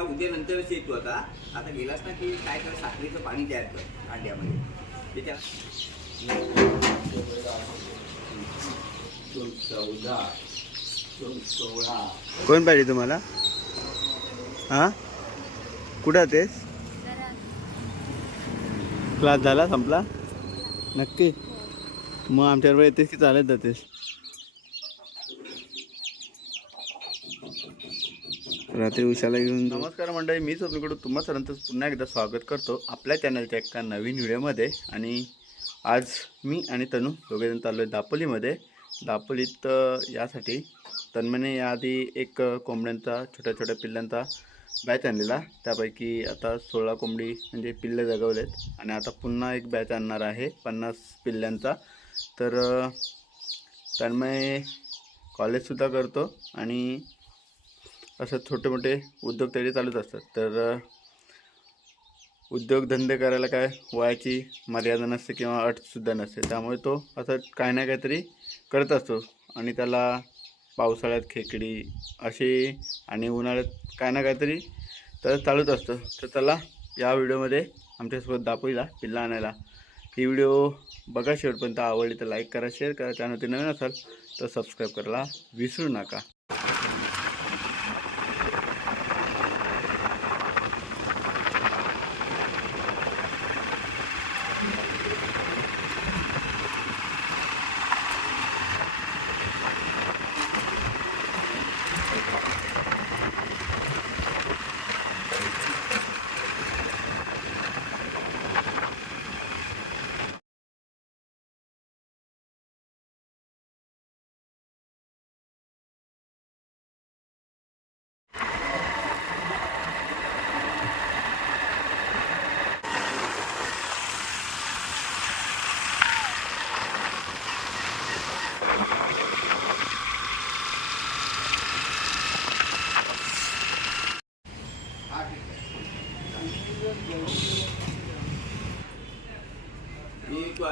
आता उद्या नंतरच येतो आता. आता गेलास ना की काय कर साखरेचं पाणी तयार कर अंड्यामध्ये ते त्या दोन चौदा दोन सोळा कोण पाहिजे तुम्हाला? हा? कुठं तेच क्लास झाला संपला? नक्की? मग आमच्याबरोबर येतेस की चालत जातेस? रात्री उशाला घेऊन नमस्कार मंडळी मी स्वप्नकडून तुम्हा सर्वांचं पुन्हा एकदा स्वागत करतो आपल्या चॅनलच्या एका नवीन व्हिडिओमध्ये. आणि आज मी आणि तनू दोघेजण चाललो आहे दापोलीमध्ये. दापोलीत यासाठी तन्मने याआधी एक कोंबड्यांचा छोट्या छोट्या पिल्लांचा बॅच आणलेला. त्यापैकी आता सोळा कोंबडी म्हणजे पिल्ले जगवलेत. आणि आता पुन्हा एक बॅच आणणार आहे पन्नास पिल्ल्यांचा तर तन्मय कॉलेजसुद्धा करतो. आणि असं छोटे मोठे उद्योग त्याचे चालूच असतात. तर उद्योगधंदे करायला काय वयाची मर्यादा नसते किंवा अटसुद्धा नसते. त्यामुळे तो असं काही ना काहीतरी करत असतो. आणि त्याला पावसाळ्यात खेकडी अशी आणि उन्हाळ्यात काय ना काहीतरी तर चालूच असतं. तर त्याला या व्हिडिओमध्ये आमच्यासोबत दापोलीला पिल्ला आणायला. ही व्हिडिओ बघा शेवटपर्यंत आवडली तर लाईक करा शेअर करा. चॅनल ते नवीन असाल तर सबस्क्राईब करायला विसरू नका.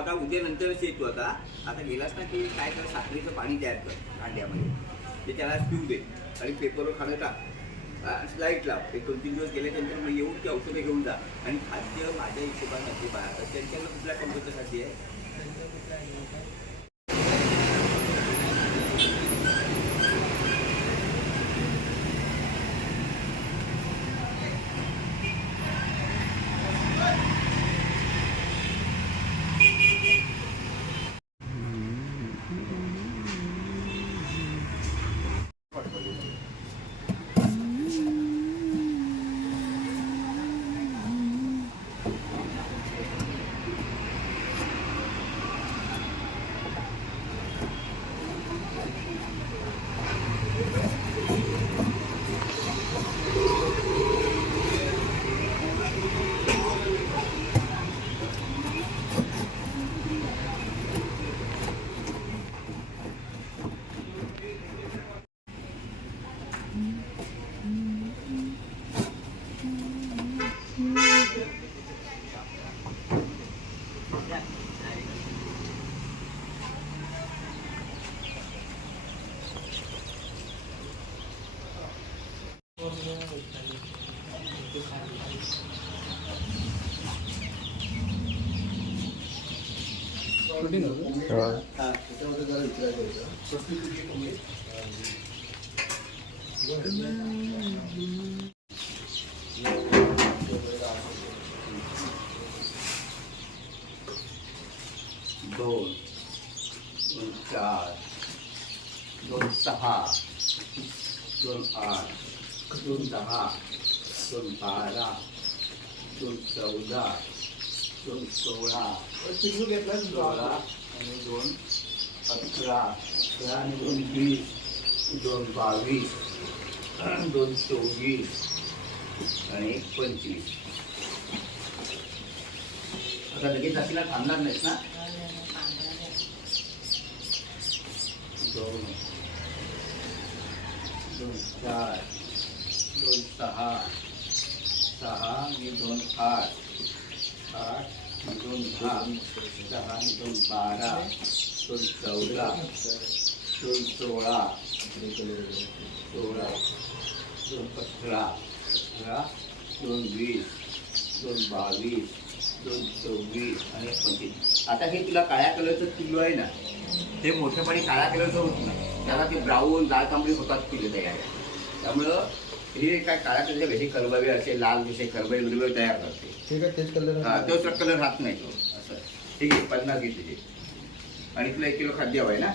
आता उद्या नंतरच येतो आता. आता गेलास ना की काय कर साखरेचं पाणी तयार कर अंड्यामध्ये ते त्याला पिऊ दे. आणि पेपरवर खाणं टाक. लाइट लाव. एक दोन तीन दिवस गेल्यानंतर मग येऊन ती औषधं घेऊन जा. आणि खाद्य माझ्या हिशोबाने ते बाहेर त्यांच्याकडे कुठल्या कंपनीसाठी आहे? दोन दोन चार दोन सहा दोन आठ दोन दहा दोन बारा दोन चौदा दोन सोळा सोळा आणि दोन अठरा अठरा आणि दोन वीस. दोन बावीस. दोन चोवीस. आणि पंचवीस. आता लगेच असला थांबणार नाहीत ना? दोन. दोन चार. दोन सहा. सहा आणि दोन आठ. आठ. दोन दहा दहा आणि दोन बारा दोन चौदा दोन सोळा सोळा दोन अठरा अठरा दोन वीस दोन बावीस दोन चोवीस आणि पंचवीस आता हे तुला काळ्या कलरचं पिल्लू आहे ना ते मोठेपणी काळ्या कलरचं होत ना त्याला ते ब्राऊन लाल तांबडी होतात पिल्ले तयार. त्यामुळं हे काय काळ्या कलरचे भेटी करबावे असे लाल विषय करबाई वगैरे तयार करते. ठीक आहे तेच कलर हा तोच कलर राहत नाही. तो असं. ठीक आहे पन्नास घे तुझे आणि तुला एक किलो खाद्य हवं आहे ना?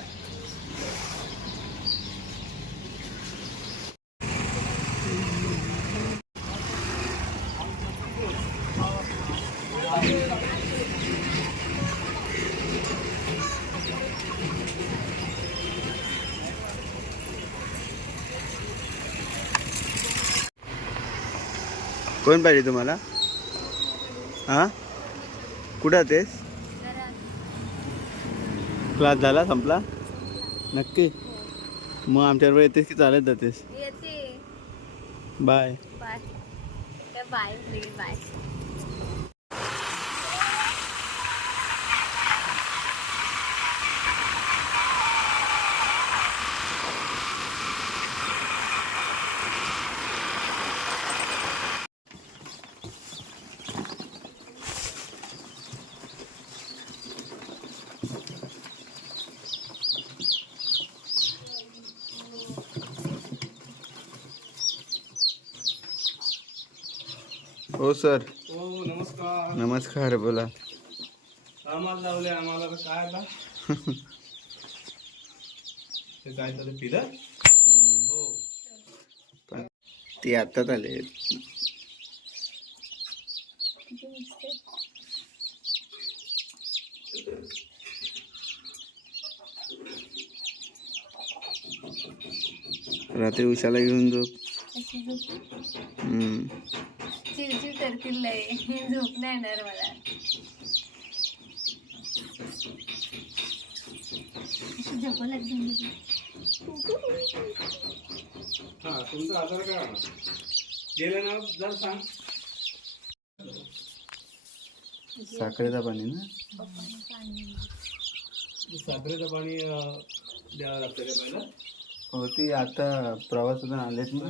कोण पाहिजे तुम्हाला? हां? कुठं तेच क्लास झाला? संपला? नक्की? मग आमच्याबरोबर येतेस की चालत जातेस? बाय बाय बाय हो सर. हो नमस्कार. नमस्कार बोला. आम्हाला लावले आम्हाला तर काय आता? ते काय पिलं हो. पण ते आत्ताच आले रात्री उशाला घेऊन झोप. हम्म. चिवचिव करतील लय. झोप नाही येणार मला. झोपू लागली हा तुमचं आधार काय गेले ना जर सांग. साखरेचा पाणी ना? साखरेचं पाणी अं, द्यावं लागतं का पहिलं? हो ती आता प्रवासातून आलेत ना.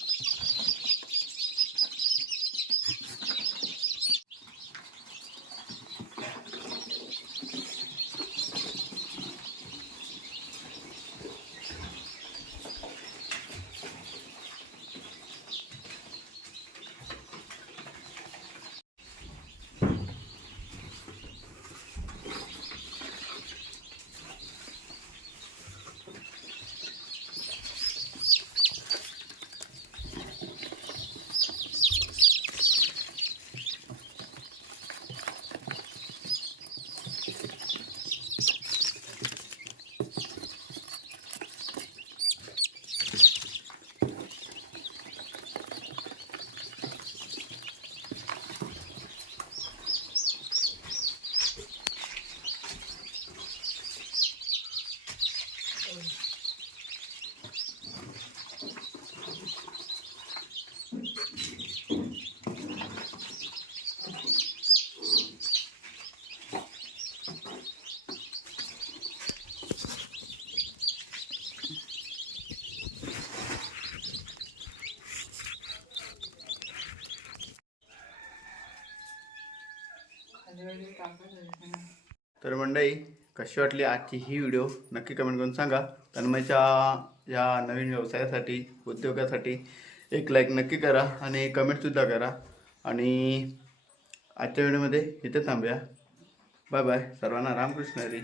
तर मंडई कशी वाटली आजची ही व्हिडिओ नक्की कमेंट करून सांगा. तन्मयच्या या नवीन व्यवसायासाठी उद्योगासाठी एक लाईक नक्की करा आणि कमेंटसुद्धा करा. आणि आजच्या व्हिडिओमध्ये इथे थांबूया. बाय बाय सर्वांना रामकृष्ण हरी.